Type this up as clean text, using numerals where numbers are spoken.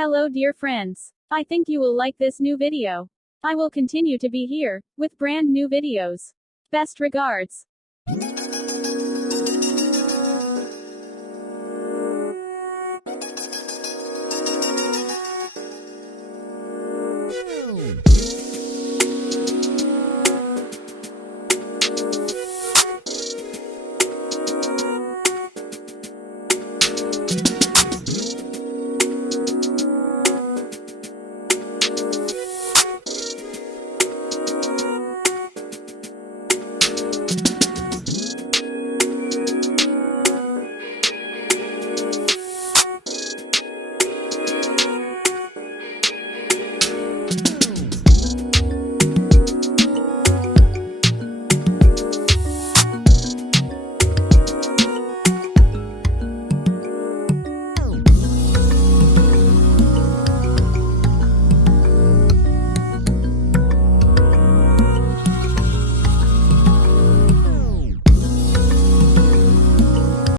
Hello dear friends. I think you will like this new video. I will continue to be here, with brand new videos. Best regards.